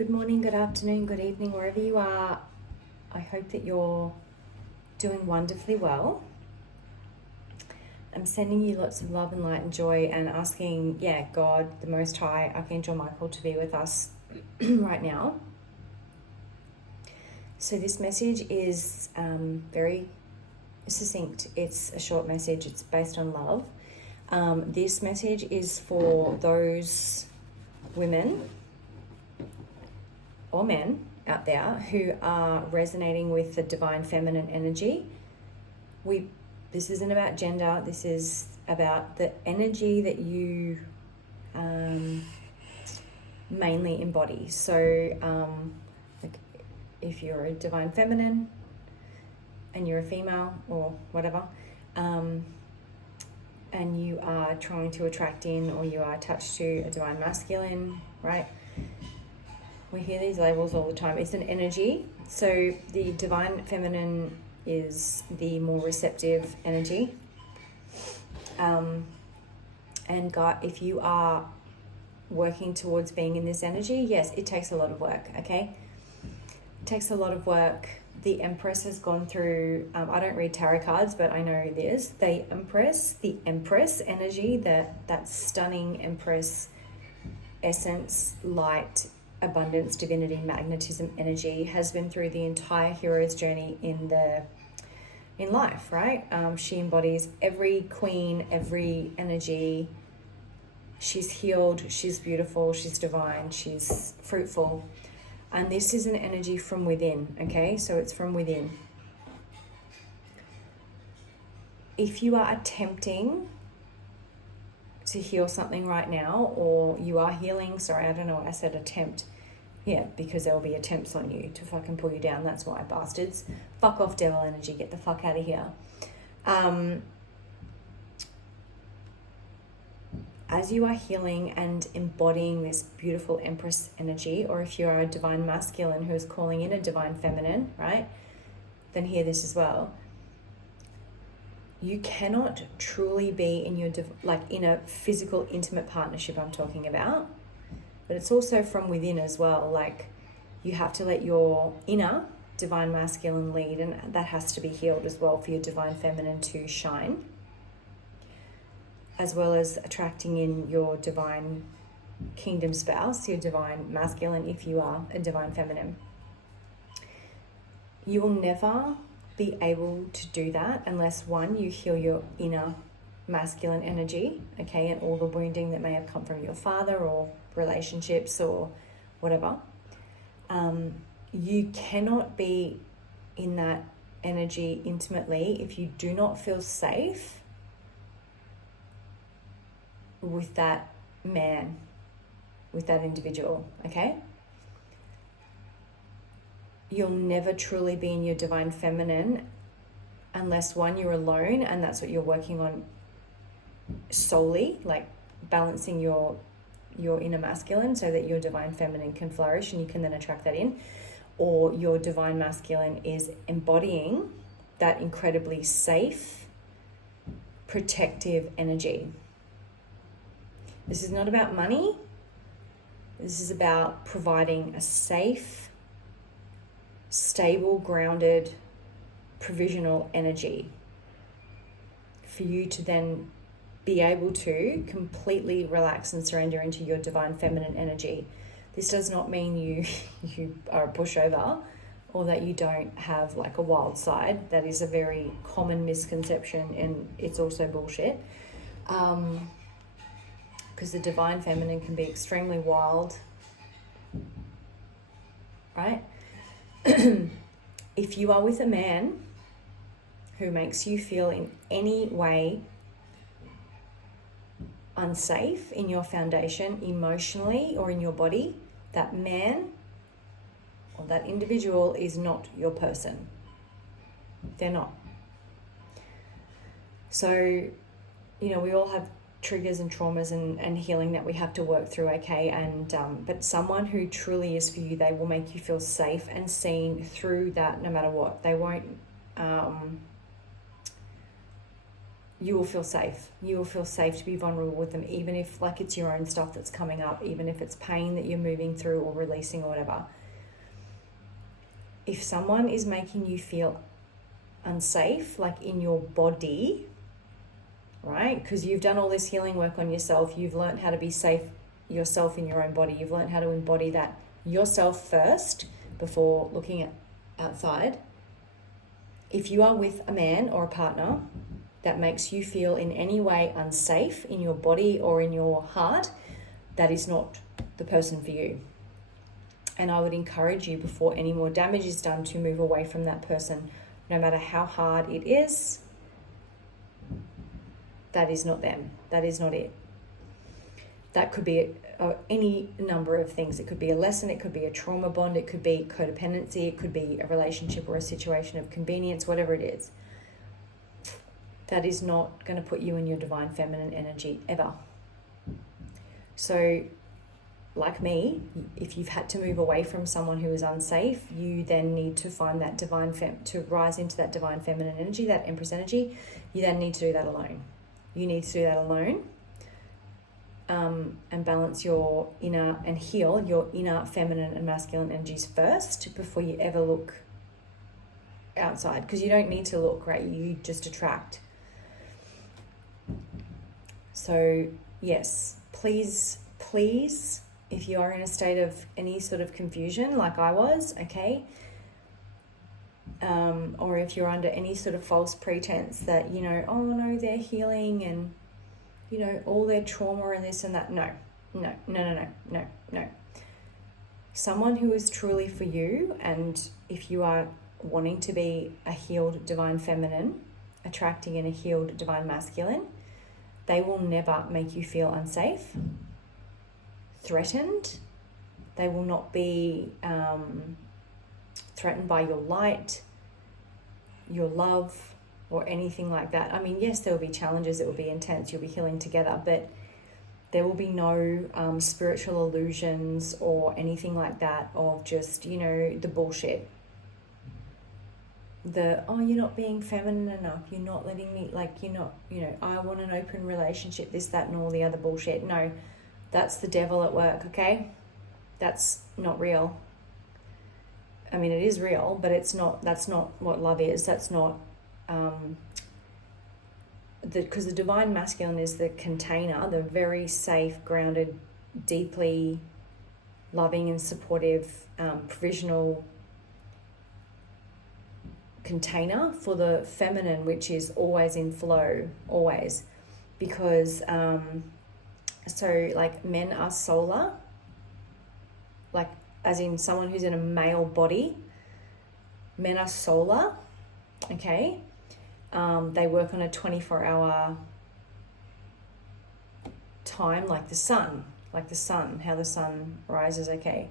Good morning, good afternoon, good evening, wherever you are. I hope that you're doing wonderfully well. I'm sending you lots of love and light and joy and asking, God, the Most High, Archangel Michael, to be with us right now. So this message is very succinct. It's a short message. It's based on love. This message is for those women or men out there who are resonating with the divine feminine energy. This isn't about gender. This is about the energy that you mainly embody. So like if you're a divine feminine and you're a female or whatever, and you are trying to attract in, or you are attached to a divine masculine, right? We hear these labels all the time. It's an energy. So the divine feminine is the more receptive energy. And if you are working towards being in this energy, yes, it takes a lot of work, okay? It takes a lot of work. The Empress has gone through, I don't read tarot cards, but I know this. The Empress energy, that stunning Empress essence, light, abundance, divinity, magnetism energy, has been through the entire hero's journey in life, right? She embodies every queen, every energy. She's healed, she's beautiful, she's divine, she's fruitful. And this is an energy from within, okay? So it's from within. If you are attempting to heal something right now, or you are healing, sorry, I don't know why I said attempt. Yeah, because there will be attempts on you to fucking pull you down. That's why, bastards. Fuck off, devil energy. Get the fuck out of here. As you are healing and embodying this beautiful Empress energy, or if you are a divine masculine who is calling in a divine feminine, right, then hear this as well. You cannot truly be in your in a physical, intimate partnership, I'm talking about, but it's also from within as well. Like, you have to let your inner divine masculine lead, and that has to be healed as well for your divine feminine to shine, as well as attracting in your divine kingdom spouse, your divine masculine, if you are a divine feminine. You will never be able to do that unless, one, you heal your inner masculine energy, okay, and all the wounding that may have come from your father or relationships or whatever. You cannot be in that energy intimately if you do not feel safe with that man, with that individual, okay? You'll never truly be in your divine feminine unless, one, you're alone, and that's what you're working on solely, like balancing your inner masculine so that your divine feminine can flourish and you can then attract that in, or your divine masculine is embodying that incredibly safe, protective energy. This is not about money. This is about providing a safe, stable, grounded, provisional energy for you to then be able to completely relax and surrender into your divine feminine energy. This does not mean you are a pushover or that you don't have like a wild side. That is a very common misconception, and it's also bullshit. Because the divine feminine can be extremely wild, right? If you are with a man who makes you feel in any way unsafe in your foundation, emotionally or in your body, that man or that individual is not your person. They're not. So, we all have triggers and traumas and healing that we have to work through, okay? And but someone who truly is for you, they will make you feel safe and seen through that no matter what. They won't you will feel safe. You will feel safe to be vulnerable with them, even if like it's your own stuff that's coming up, even if it's pain that you're moving through or releasing or whatever. If someone is making you feel unsafe, like in your body, right? Because you've done all this healing work on yourself. You've learned how to be safe yourself in your own body. You've learned how to embody that yourself first before looking at outside. If you are with a man or a partner that makes you feel in any way unsafe in your body or in your heart, that is not the person for you. And I would encourage you, before any more damage is done, to move away from that person, no matter how hard it is. That is not them. That is not it. That could be any number of things. It could be a lesson, it could be a trauma bond, it could be codependency, it could be a relationship or a situation of convenience, whatever it is. That is not going to put you in your divine feminine energy ever. So, like me, if you've had to move away from someone who is unsafe, you then need to find that to rise into that divine feminine energy, that Empress energy. You then need to do that alone. You need to do that alone, and balance your inner and heal your inner feminine and masculine energies first before you ever look outside, because you don't need to look, right? You just attract. So yes, please, if you are in a state of any sort of confusion like I was, okay, or if you're under any sort of false pretense that, oh no, they're healing and, all their trauma and this and that. No. Someone who is truly for you, and if you are wanting to be a healed divine feminine, attracting in a healed divine masculine, they will never make you feel unsafe, threatened. They will not be threatened by your light, your love, or anything like that. I mean, yes, there will be challenges, it will be intense, you'll be healing together, but there will be no spiritual illusions or anything like that of just, the bullshit. You're not being feminine enough, you're not letting me, I want an open relationship, this, that, and all the other bullshit. No, that's the devil at work, okay? That's not real. I mean, it is real, but that's not what love is. That's not, because the divine masculine is the container, the very safe, grounded, deeply loving and supportive, provisional container for the feminine, which is always in flow, always. Because, men are solar, as in someone who's in a male body. Men are solar, okay? They work on a 24-hour time, like the sun, how the sun rises, okay?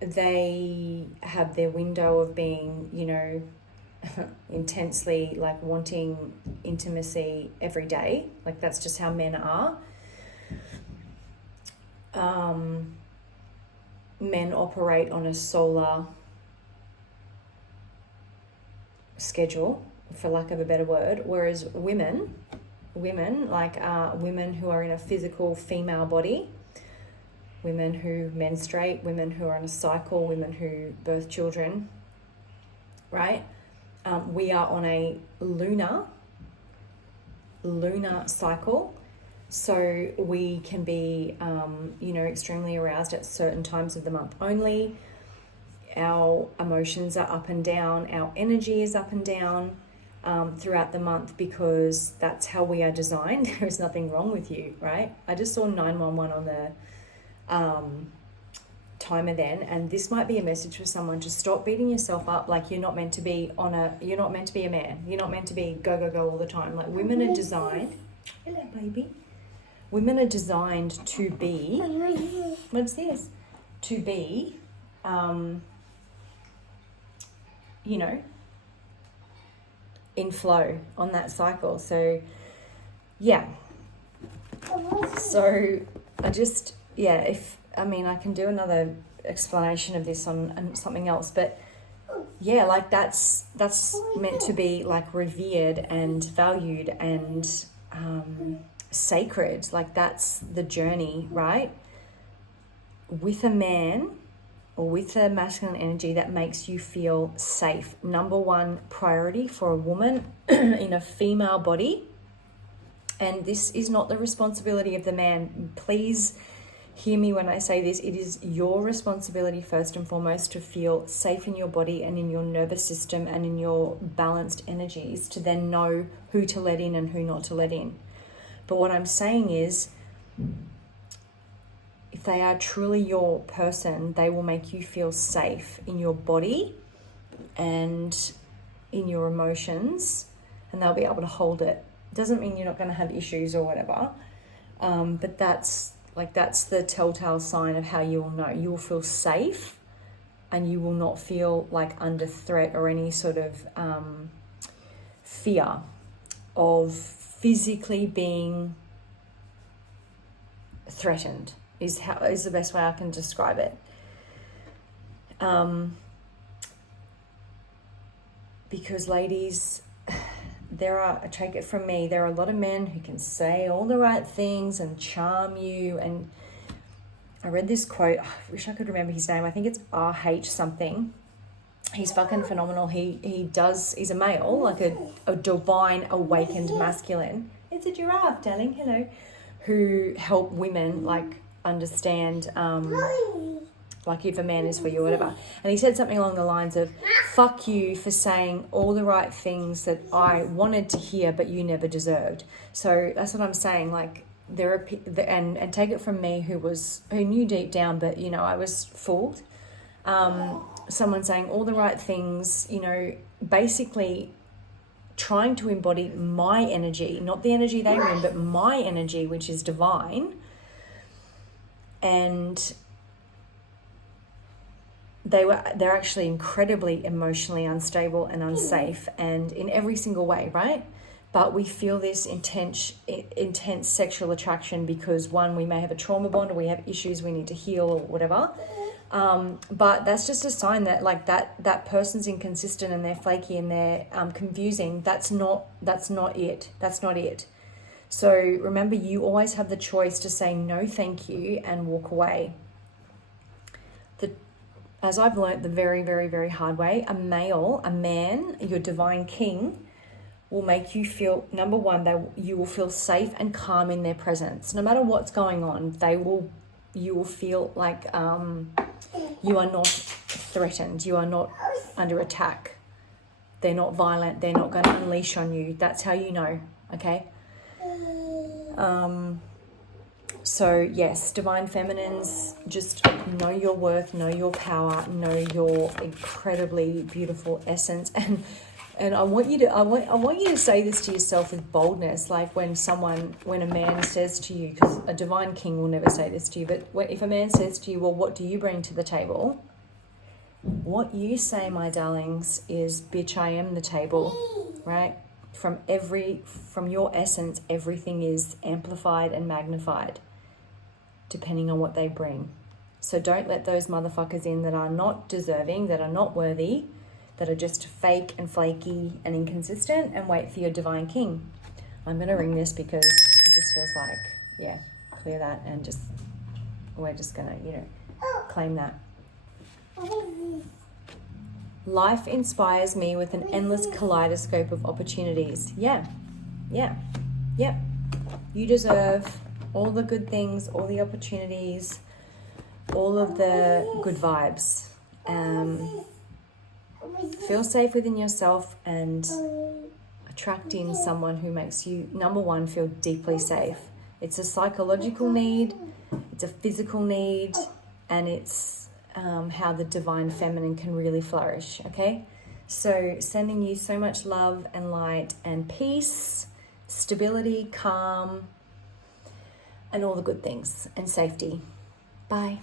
They have their window of being, intensely, wanting intimacy every day. That's just how men are. Men operate on a solar schedule, for lack of a better word, whereas women who are in a physical female body, women who menstruate, women who are on a cycle, women who birth children, right? We are on a lunar cycle. So we can be, extremely aroused at certain times of the month only. Our emotions are up and down. Our energy is up and down throughout the month, because that's how we are designed. There is nothing wrong with you, right? I just saw 911 on the timer then, and this might be a message for someone to stop beating yourself up like you're not meant to be you're not meant to be a man. You're not meant to be go all the time. Women are designed. Hello, baby. Women are designed to be, what's this? To be, in flow on that cycle. So, yeah. So, I can do another explanation of this on something else, but yeah, like that's meant to be like revered and valued and sacred. Like that's the journey, right? With a man or with a masculine energy that makes you feel safe. Number one priority for a woman in a female body. And this is not the responsibility of the man. Please hear me when I say this. It is your responsibility first and foremost to feel safe in your body and in your nervous system and in your balanced energies to then know who to let in and who not to let in. But what I'm saying is, if they are truly your person, they will make you feel safe in your body and in your emotions, and they'll be able to hold it. Doesn't mean you're not going to have issues or whatever, but that's the telltale sign of how you will know. You will feel safe and you will not feel like under threat or any sort of fear of physically being threatened is the best way I can describe it. Because ladies, take it from me, there are a lot of men who can say all the right things and charm you. And I read this quote, I wish I could remember his name. I think it's RH something. He's fucking phenomenal. He's a male, like a divine awakened masculine. It's a giraffe, darling. Hello. Who help women like understand like if a man is for you or whatever. And he said something along the lines of, fuck you for saying all the right things that I wanted to hear but you never deserved. So that's what I'm saying. Like there are, and take it from me who knew deep down, but you know, I was fooled. Someone saying all the right things, you know, basically trying to embody my energy, not the energy they were in, but my energy, which is divine. And they're actually incredibly emotionally unstable and unsafe, and in every single way, right? But we feel this intense sexual attraction because, one, we may have a trauma bond or we have issues we need to heal or whatever. But that's just a sign that like that person's inconsistent and they're flaky and they're confusing. That's not it. So remember, you always have the choice to say no thank you and walk away. As I've learned the very, very, very hard way, a man, your divine king, will make you feel, number one, you will feel safe and calm in their presence. No matter what's going on, you will feel like you are not threatened. You are not under attack. They're not violent. They're not going to unleash on you. That's how you know, okay? So yes, divine feminines, just know your worth, know your power, know your incredibly beautiful essence, and I want you to say this to yourself with boldness. Like when a man says to you, because a divine king will never say this to you, but if a man says to you, well, what do you bring to the table? What you say, my darlings, is, bitch, I am the table, right? From your essence, everything is amplified and magnified, depending on what they bring. So don't let those motherfuckers in that are not deserving, that are not worthy, that are just fake and flaky and inconsistent, and wait for your divine king. I'm going to ring this because it just feels like, yeah, clear that, and we're just going to, claim that. Life inspires me with an endless kaleidoscope of opportunities. Yeah. You deserve all the good things, all the opportunities, all of the good vibes. Feel safe within yourself and attract in someone who makes you, number one, feel deeply safe. It's a psychological need, it's a physical need, and it's how the divine feminine can really flourish, okay? So sending you so much love and light and peace, stability, calm, and all the good things, and safety. Bye.